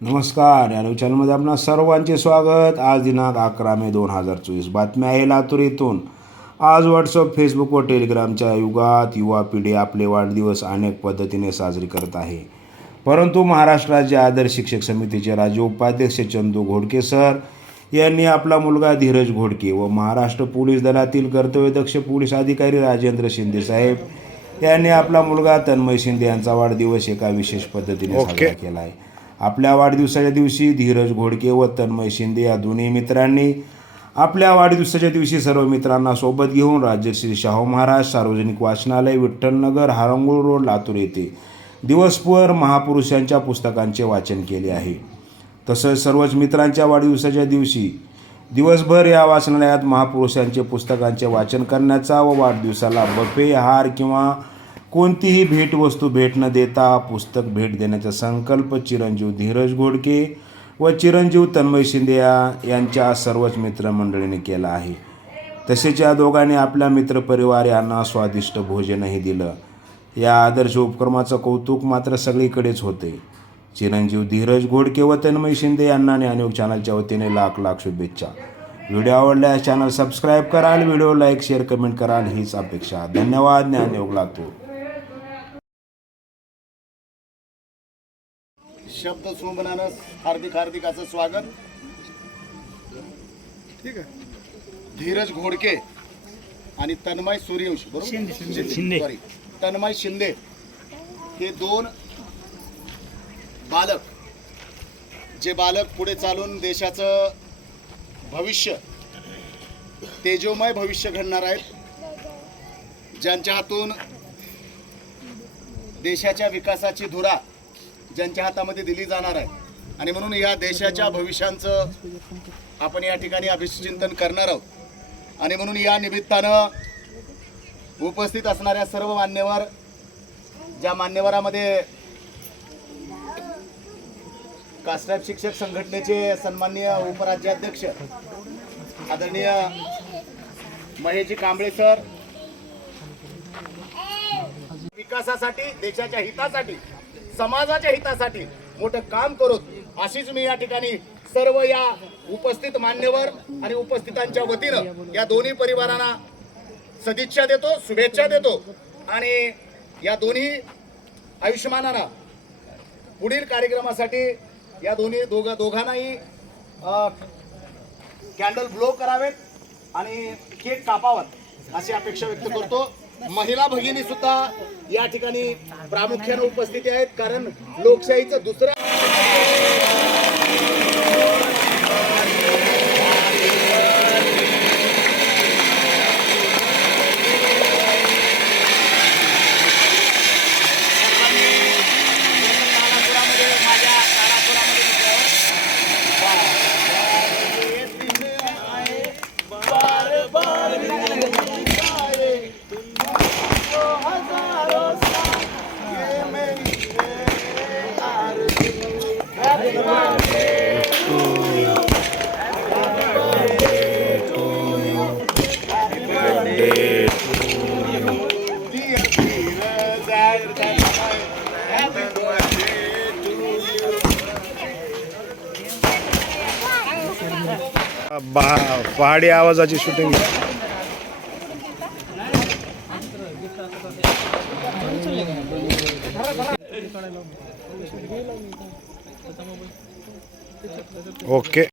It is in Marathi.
नमस्कार या चॅनलमध्ये आपणा सर्वांचे स्वागत. आज दिनांक अकरा मे दोन हजार चोवीस. बातमी आहे लातूर येथून आज व्हॉट्सअप फेसबुक व टेलिग्रामच्या युगात युवा पिढी आपले वाढदिवस अनेक पद्धतीने साजरी करत आहे. परंतु महाराष्ट्र राज्य आदर्श शिक्षक समितीचे राज्य उपाध्यक्ष चंदू घोडके सर यांनी आपला मुलगा धीरज घोडके व महाराष्ट्र पोलीस दलातील कर्तव्यदक्ष पोलीस अधिकारी राजेंद्र शिंदे साहेब यांनी आपला मुलगा तन्मय शिंदे यांचा वाढदिवस एका विशेष पद्धतीने साजरा केला आहे आपल्या वाढदिवसाच्या दिवशी धीरज घोडके व तन्मय शिंदे या दोन्ही मित्रांनी आपल्या वाढदिवसाच्या दिवशी सर्व मित्रांना सोबत घेऊन राज्यश्री शाहू महाराज सार्वजनिक वाचनालय विठ्ठलनगर हारंगुळ रोड लातूर येथे दिवसभर महापुरुषांच्या पुस्तकांचे वाचन केले आहे. तसंच सर्वच मित्रांच्या वाढदिवसाच्या दिवशी दिवसभर या वाचनालयात महापुरुषांचे पुस्तकांचे वाचन करण्याचा व वाढदिवसाला बफे हार किंवा कोणतीही भेटवस्तू भेट न देता पुस्तक भेट देण्याचा संकल्प चिरंजीव धीरज घोडके व चिरंजीव तन्मय शिंदे यांच्या सर्वच मित्रमंडळीने केला आहे. तसेच या दोघांनी आपल्या मित्रपरिवार यांना स्वादिष्ट भोजनही दिलं. या आदर्श उपक्रमाचं कौतुक मात्र सगळीकडेच होते. चिरंजीव धीरज घोडके व तन्मय शिंदे यांना ज्ञानयोग चॅनलच्या वतीने लाख लाख शुभेच्छा. व्हिडिओ आवडल्यास चॅनल सबस्क्राईब कराल व्हिडिओ लाईक शेअर कमेंट कराल हीच अपेक्षा. धन्यवाद ज्ञानयोग लातूर. शब्द सुमनानं हार्दिक हार्दिक असं स्वागत. ठीक आहे. धीरज घोडके आणि तन्मय सूर्यवंशी बरोबर? शिंदे सॉरी तन्मय शिंदे हे दोन बालक जे बालक पुढे चालून देशाचं भविष्य तेजोमय भविष्य घडणार आहेत ज्यांच्या हातून देशाच्या विकासाची धुरा ज्यांच्या हातामध्ये दिली जाणार आहे. आणि म्हणून या देशाच्या भविष्यांचं आपण या ठिकाणी अभिचिंतन करणार आहोत. आणि म्हणून या निमित्तानं उपस्थित असणाऱ्या सर्व मान्यवर ज्या मान्यवरामध्ये कास्टाफ शिक्षक संघटनेचे सन्माननीय उपराज्याध्यक्ष आदरणीय महेशजी कांबळे सर विकासासाठी देशाच्या हितासाठी समाजाच्या हितासाठी मोठं काम करत अशीच मी या ठिकाणी सर्व या उपस्थित मान्यवर आणि उपस्थितांच्या वतीनं या दोन्ही परिवारांना सदिच्छा देतो शुभेच्छा देतो आणि या दोन्ही आयुष्यमानांना पुढील कार्यक्रमासाठी या दोन्ही दोघा दोघांनाही कॅन्डल ब्लो करावेत आणि केक कापावत. अशी अपेक्षा व्यक्त करतो. महिला भगिनी सुद्धा या ठिकाणी प्रामुख्याने उपस्थिती आहेत कारण लोकशाहीचं दुसरं पहाडी आवाजाची शूटिंग ओके